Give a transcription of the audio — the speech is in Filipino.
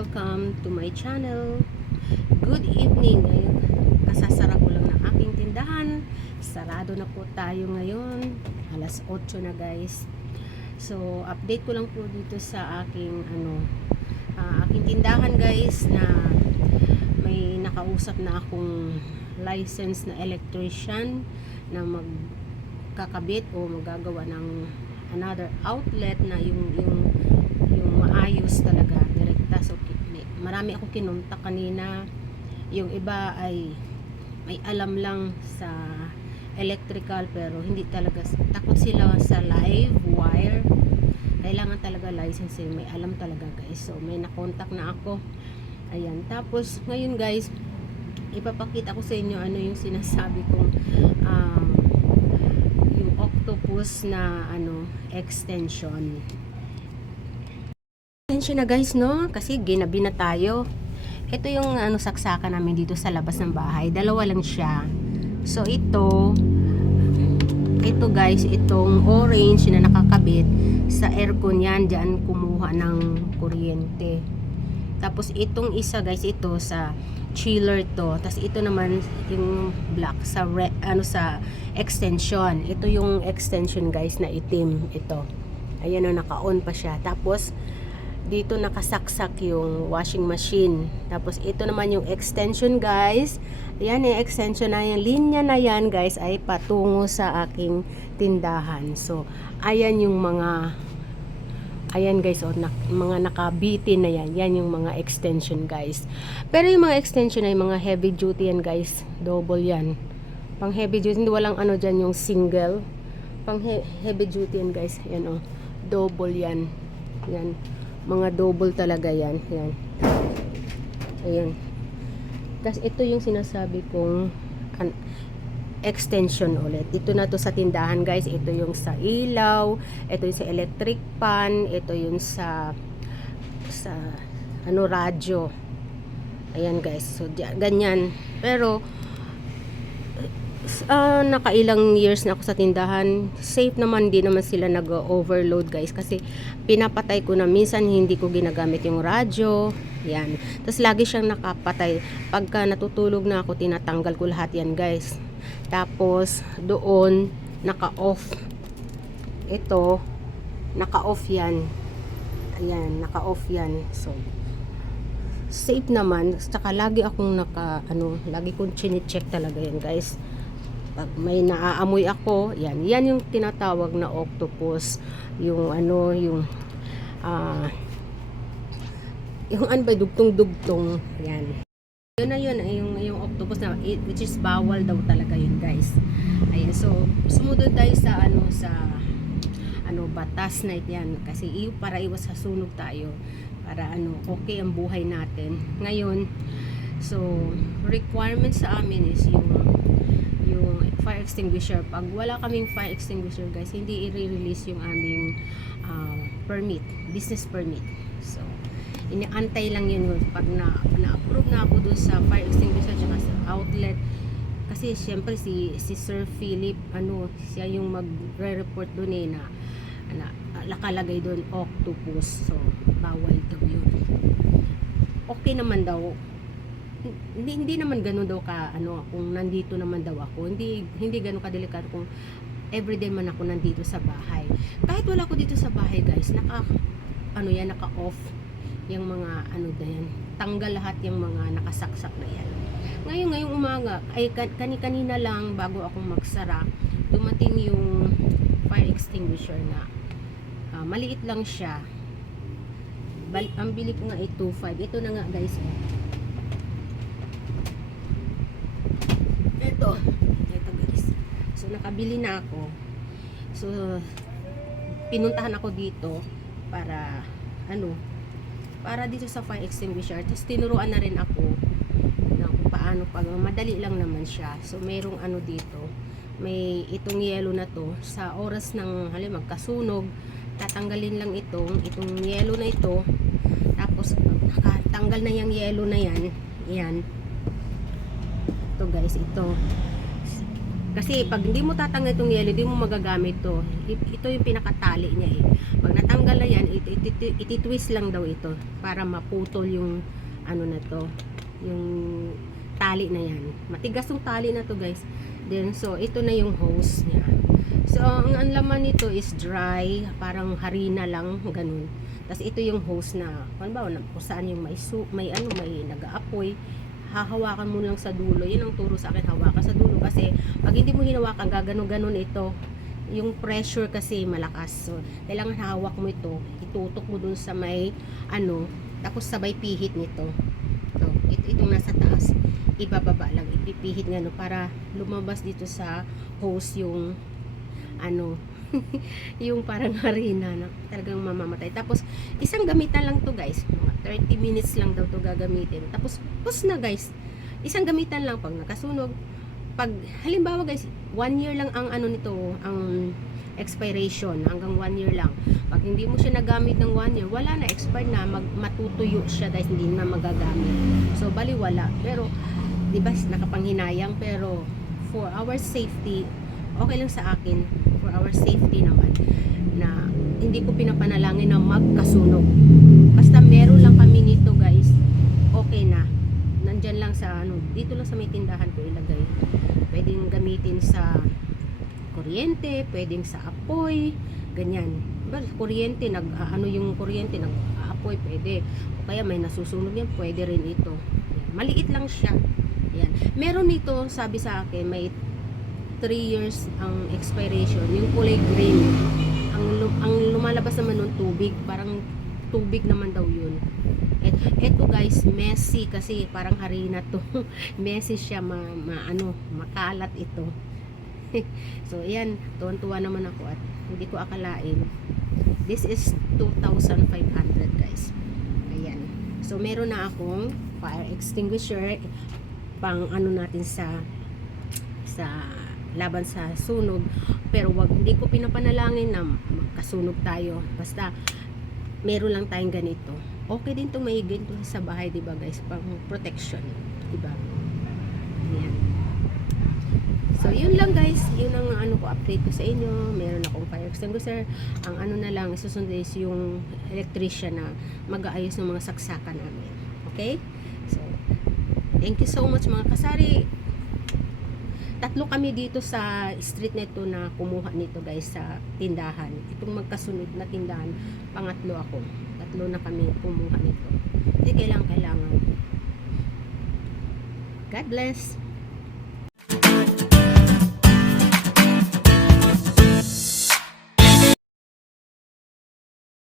welcome to my channel. Good evening. Ngayon, kasasara ko lang ng aking tindahan. Sarado na po tayo ngayon. Alas 8 na guys. So, update ko lang po dito sa aking aking tindahan guys, na may nakausap na akong license na electrician na magkakabit o magagawa ng another outlet na yung maayos talaga, direkta. So marami ako kinuntak kanina. Yung iba ay may alam lang sa electrical pero hindi talaga, takot sila sa live wire. Kailangan talaga license, may alam talaga guys. So may nakontak na ako. Ayan, tapos ngayon guys, ipapakita ko sa inyo ano yung sinasabi kong yung octopus na extension na guys, no? Kasi ginabi na tayo. Ito yung saksakan namin dito sa labas ng bahay. Dalawa lang siya. So ito guys, itong orange na nakakabit sa aircon yan, diyan kumuha ng kuryente. Tapos itong isa guys, ito sa chiller to. Tapos ito naman yung black sa sa extension. Ito yung extension guys na itim ito. Ayan o, naka-on pa siya. Tapos dito nakasaksak yung washing machine. Tapos ito naman yung extension guys. Ayan yung extension na yung linya na yan guys ay patungo sa aking tindahan. So ayan yung mga, ayan guys, mga nakabitin na yan. Yan yung mga extension guys. Pero yung mga extension ay mga heavy duty yan guys. Double yan. Pang heavy duty, hindi walang dyan yung single. Pang heavy duty yan guys. Yan o, double yan. Yan. Mga double talaga yan. Yan. Ayan. Tapos ito yung sinasabi kong extension ulit. Ito na to sa tindahan guys. Ito yung sa ilaw. Ito yung sa electric pan. Ito yung sa radyo. Ayan guys. So ganyan. Pero nakailang years na ako sa tindahan, safe naman, di naman sila nag-overload guys, kasi pinapatay ko na. Minsan hindi ko ginagamit yung radyo yan, tapos lagi siyang nakapatay. Pagka natutulog na ako, tinatanggal ko lahat yan guys. Tapos doon naka-off, ito naka-off yan. Ayan, naka-off yan. So safe naman. Saka lagi akong lagi kong chine-check talaga yan guys. Pag may naaamoy ako, yan yung tinatawag na octopus. Yung yung dugtong-dugtong, yan. Yun na yun, yung octopus na, which is bawal daw talaga yun guys. Ayan, so sumunod tayo sa batas na yan, kasi para iwas sa sunog tayo, para okay ang buhay natin ngayon. So requirement sa amin is yung fire extinguisher. Pag wala kaming fire extinguisher guys, hindi i-release yung aming permit, business permit. So iniantay lang yun pag na-approve na ako dun sa fire extinguisher at sa outlet. Kasi syempre si Sir Philip, siya yung magre-report dun na nakalagay dun octopus. So bawal daw yun. Okay naman daw, hindi naman ganoon daw kung nandito naman daw ako, hindi ganoon kadelikado kung everyday man ako nandito sa bahay. Kahit wala ako dito sa bahay guys, naka-off yung mga na yan, tanggal lahat yung mga nakasaksak na yan. Ngayong umaga ay kanina lang, bago ako magsara, dumating yung fire extinguisher na maliit lang siya. Ang bili ko nga ay 2.5. Ito na nga guys. Ito guys. So nakabili na ako. So pinuntahan ako dito para para dito sa fire extinguisher. Tapos tinuruan na rin ako na kung paano, pag madali lang naman siya. So mayroong dito, may itong yellow na to, sa oras ng magkasunog, tatanggalin lang itong yellow na ito. Tapos nakatanggal na yung yellow na yan. Yan. Ito guys, ito Kasi pag hindi mo tatanggal itong yelo, hindi mo magagamit to. Ito yung pinakatali niya eh. Pag natanggal na yan, ititwist lang daw ito para maputol yung ano na to, yung tali na yan. Matigas yung tali na to guys. Then so ito na yung hose niya. So ang laman nito is dry, parang harina lang, ganun. Tapos ito yung hose na, halimbawa kung saan yung may nag-aapoy, hahawakan mo lang sa dulo. Yun ang turo sa akin, hawakan sa dulo. Kasi pag hindi mo hinawakan, gaganon-ganon ito. Yung pressure kasi malakas. So, kailangan hawak mo ito. Itutok mo dun sa may, tapos sabay pihit nito. So, itong nasa taas. Ibababa lang. Ipipihit nga, para lumabas dito sa hose yung, yung parang harina na talagang mamamatay. Tapos isang gamitan lang to guys, mga 30 minutes lang daw to gagamitin. Tapos pus na guys, isang gamitan lang. Pag nakasunog, pag halimbawa guys 1 year lang ang nito, ang expiration, hanggang 1 year lang. Pag hindi mo siya nagamit ng 1 year, wala na, expired na, matutuyo siya guys, hindi na magagamit. So bali wala. Pero di ba nakapanghinayang, pero for our safety, okay lang sa akin, for our safety naman, na hindi ko pinapanalangin na magkasunog. Basta meron lang kami nito guys, okay na. Nandyan lang sa dito lang sa may tindahan ko ilagay. Pwedeng gamitin sa kuryente, pwedeng sa apoy, ganyan. Diba, kuryente, yung kuryente, nag-aapoy, pwede. O kaya may nasusunog yan, pwede rin ito. Yan. Maliit lang siya. Yan. Meron nito, sabi sa akin, may 3 years ang expiration, yung kulay green. Ang lumalabas naman ng tubig, parang tubig naman daw yun. Eto guys, messy kasi parang harina to. Messy siya, makalat ito. So ayan, tuwan-tuwa naman ako at hindi ko akalain. This is 2,500 guys. Ayan. So meron na akong fire extinguisher pang natin sa laban sa sunog, pero hindi ko pinapanalangin na magkasunog tayo. Basta meron lang tayong ganito. Okay din itong may ganito sa bahay, diba guys, pang protection, diba? Ayan. So yun lang guys, yun ang ko update ko sa inyo. Meron akong fire extinguisher. Ang na lang isusunod is yung electrician na mag-aayos ng mga saksakan namin. Okay? So thank you so much mga kasari. 3 kami dito sa street na ito na kumuha nito guys sa tindahan. Itong magkasunod na tindahan, pangatlo ako. 3 na kami kumuha nito. Kasi kailangan. God bless.